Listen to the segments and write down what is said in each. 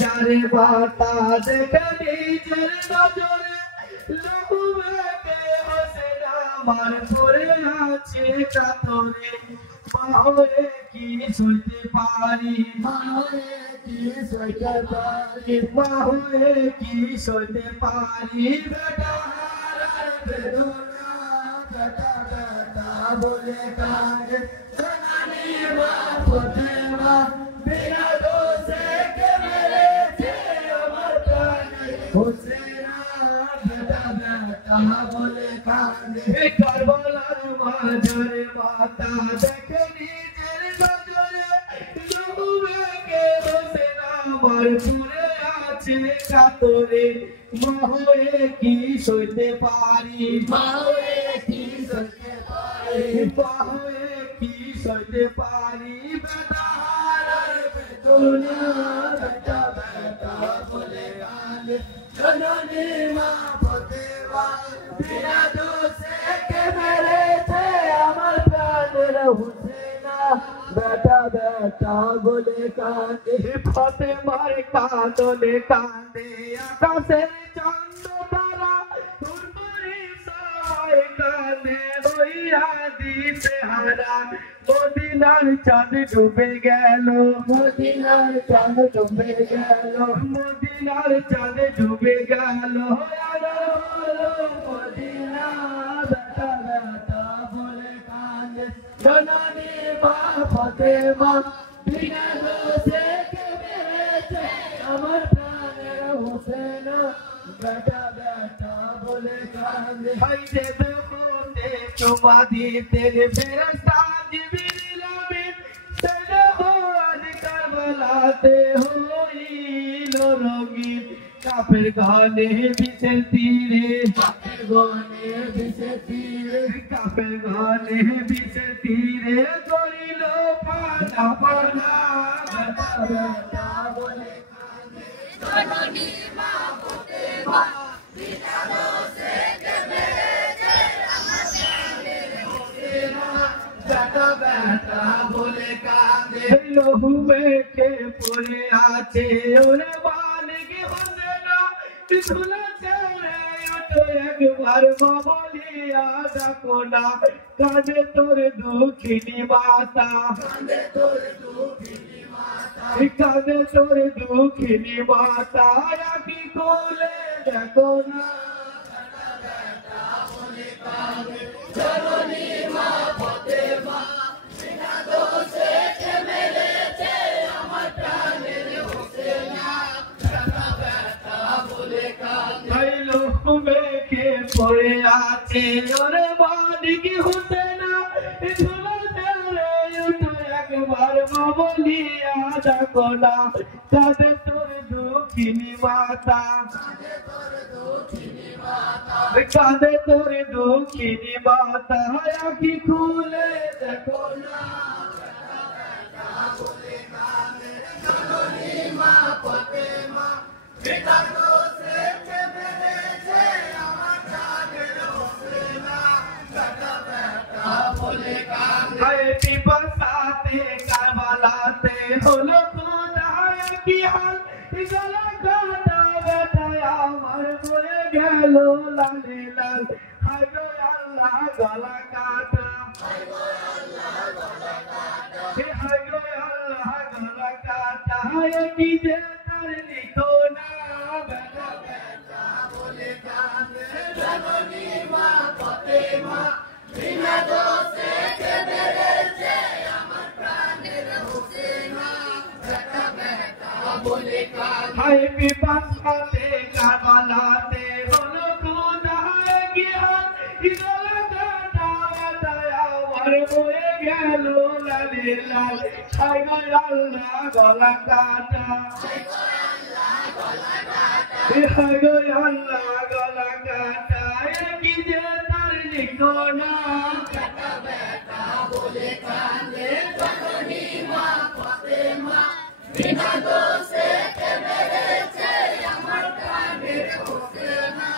যারে বাতা দেখে নিজের নজরে লহুবেকে হোসেন আমার পড়ে আছে কাতরে মাহরে কি সইতে পারি মাহরে কি সইতে পারি মাহরে কি সইতে পারি বেটা হারার বেদনা বেটা বেটা বলে কাঁদে জননী মা ফতেমা বিনা দোষে কে মেরেছে আমার প্রাণে হোসেনা বেটা বেটা বলে কাঁদে কারবালার মাঝারে মাতা দেখে নিজের নজরে লহুবেকে হোসেন আমার পড়ে আছে কাতরে মাহরে কি সইতে পারি মাহরে কি সইতে পারি মাহরে কি সইতে পারি বেটা হারার বেদনা বেটা বেটা বলে কাঁদে জননী মা ফতেমা বিনা দোষে কে মেরেছে আমার প্রাণের হোসেনা বেটা বেটা বলে কাঁদে ফতেমার কাঁদলে কাঁদে আকাশের চন্দ্র তারা ফুরফুরি সবাই কাঁদে হইয়া দিতে হারা মদিনার চাঁদ ডুবে গেল মদিনার চাঁদ ডুবে গেল মদিনার চাঁদ ডুবে গেল মদিনা বেটা বেটা বলে কাঁদে জননী মা ফতেমা বিনা দোষে কে মেরেছে আমার প্রাণের হোসেনা বেটা বেটা বলে কাঁদে ভাই যে দেখতে তোমা দিতে ফেরেশতা জিবরিল আমিন সেটা আজ কারবালাতে হইল রঙিন কাফের গানে বিষের তীরে কাফের গানে বিষের তীরে কাফের গানে বিষের তীরে করিল পানা পানা বেটা বেটা বলে কাঁদে জননী মা ফতেমা বিনা দোষে কে মেরেছে আমার প্রাণের হোসেনা বেটা বেটা বলে কাঁদে লহুবেকে পড়ে আছে ওরে বালিকে হোসেনা ধুলা ছেড়ে ওঠো একবার বলিয়া ডাকো না কাঁদে তোর দুঃখিনী মাতা কাঁদে তোর দুঃখিনী মাতা কাঁদে তোর দুঃখিনী মাতা আখি খুলে দেখো না বেটা বেটা বলে কাঁদে জননী মা ফতেমা বিনা দোষে কে মেরেছে আমার প্রাণের হোসেনা বেটা বেটা বলে কাঁদে লহুবেকে পড়ে আছে ওরে বালিকে হোসেনা ধুলা ছেড়ে ওঠো একবার বলিয়া ডাকো না কাঁদে তোর দুঃখিনী মাতা কাঁদে তোর দুঃখিনী মাতা কাঁদে তোর দুঃখিনী মাতা আখি খুলে দেখো না বেটা বেটা বলে কাঁদে জননী মা ফতেমা বিনা দোষে কে মেরেছে আমার প্রাণের হোসেনা বেটা বেটা বলে কাঁদে পিপাসাতে কারবালাতে হলো খোদার কি হাল গলা কাটা বেটা আমার মরে গেল লালে লাল হায় গো আল্লাহ গলা কাটা হায় গো আল্লাহ গলা কাটা হায় গো আল্লাহ গলা কাটা কি যে তার লিখো না বেটা বেটা বলে কাঁদে জননী মা ফতেমা বিনা দোষে কে মেরেছে আমার প্রাণের হোসেনা বেটা বেটা বলে কাঁদে হায় পিপাসাতে কারবালাতে হলো খোদার কি হাল গলা কাটা বেটা আমার মরে গেল লালে লাল হায় গো আল্লাহ গলা কাটা হায় গো আল্লাহ গলা কাটা হায় গো আল্লাহ গলা কাটা কি যে তার লিখো না বেটা বেটা বলে কাঁদে জননী মা ফতেমা বিনা দোষে কে মেরেছে আমার প্রাণের হোসেনা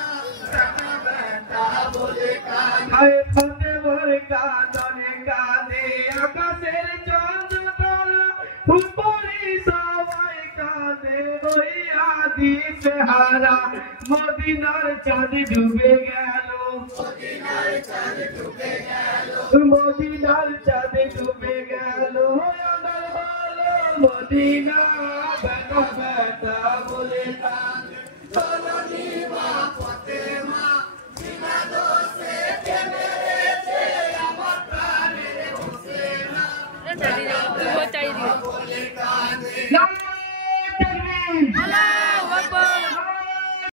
বেটা বেটা বলে কাঁদে হায় ফতেমার কাঁদনে কাঁদে আকাশের চন্দ্র তারা ফুলপুরি সবাই কাঁদে হইয়া দিতে হারা মদিনার চাঁদ ডুবে গেল মদিনার চাঁদ ডুবে গেল মদিনার চাঁদ ডুবে গেল আমার বলো মদিনা বেটা বেটা বলে কাঁদে জননী মা ফাতেমা বিনা দোষে কে মেরেছে আমার প্রাণের হোসেনা